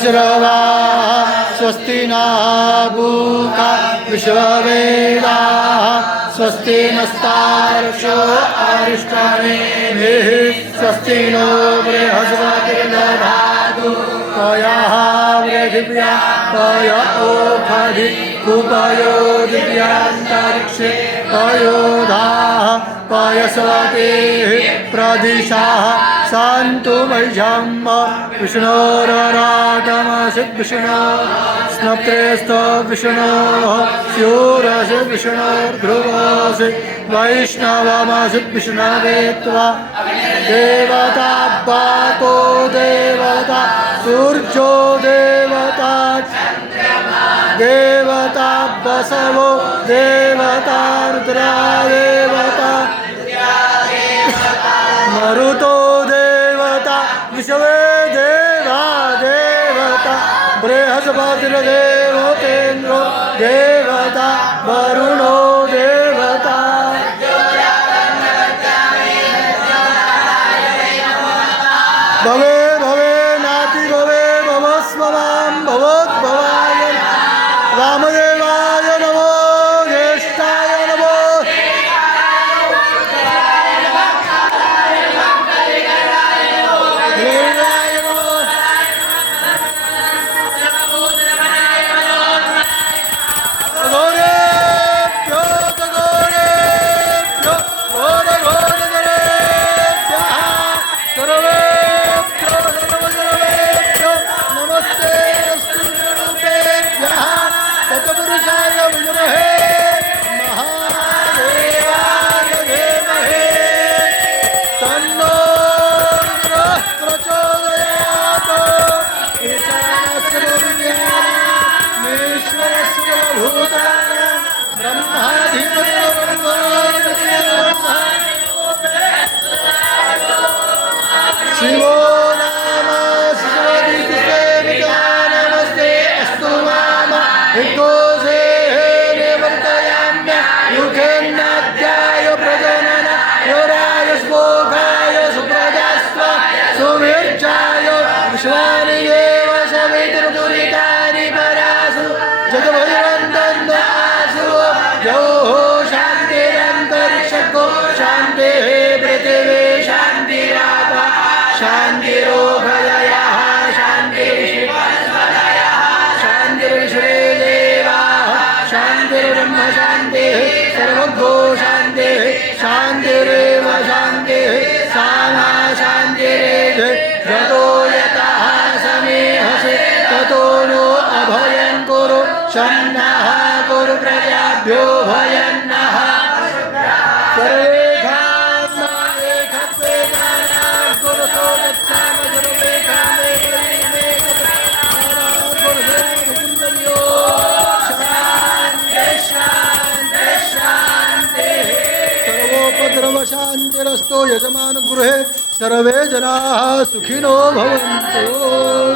श्रवा स्वस्ति न भूका विश्ववेदाः स्वस्ति नस्तार्क्ष्यो अरिष्टनेमिः स्वस्ति नो बृहस्पतिर्दधातु पयः वृथिव्या पय ओषधि कुपयो दिव्यान्तरिक्षे पयोधाः पयस्वतिः प्रदिशाः सन्तु मह्यं विष्णोरराटमसिद् विष्णो स्नप्त्रेस्तो विष्णोः स्यूरसि विष्णोर्ध्रुवसि वैष्णवमसिद् विष्णवे त्वा देवता वातो देवता सूर्यो देवता देवता बसवो देवता रुद्रा देवता मरुतो देवता विश्वे देवा देवता बृहस्पतिर्देवतेन्द्रो देवता वरुणो देवता भवे भवे नाति भवे भवस्ववां भवोद्भवाय वामदेवाय नमो ज्येष्ठाय नमो शिवो नाम शिवदिसेविका नमस्ते अस्तु नाम हितोषे निवर्तयाम्य युगेन्नाध्याय प्रजनन योराय स्मोघाय सुप्रजास्व सुमिर्जाय विश्वानि देव सवितुर्दुरितानि परासु जगभैरन्दन्दासु यौः शान्तिरन्तरिक्षको शान्तिः पृथिवी शान्तिरापः शान्तिरोभयः शान्तिर्विश्वे देवाः शान्तिर्ब्रह्म शान्तिः सर्वभो शान्तिः शान्तिरेव शान्तिः सामा शान्तिरेधे यतो यतः समेहसे ततो नो अभयं कुरु शन्नः कुरु प्रजाभ्यो भयन्नः सर्वे सर्वोपद्रवशान्तिरस्तो यजमानगृहे सर्वे जनाः सुखिनो भवन्तु।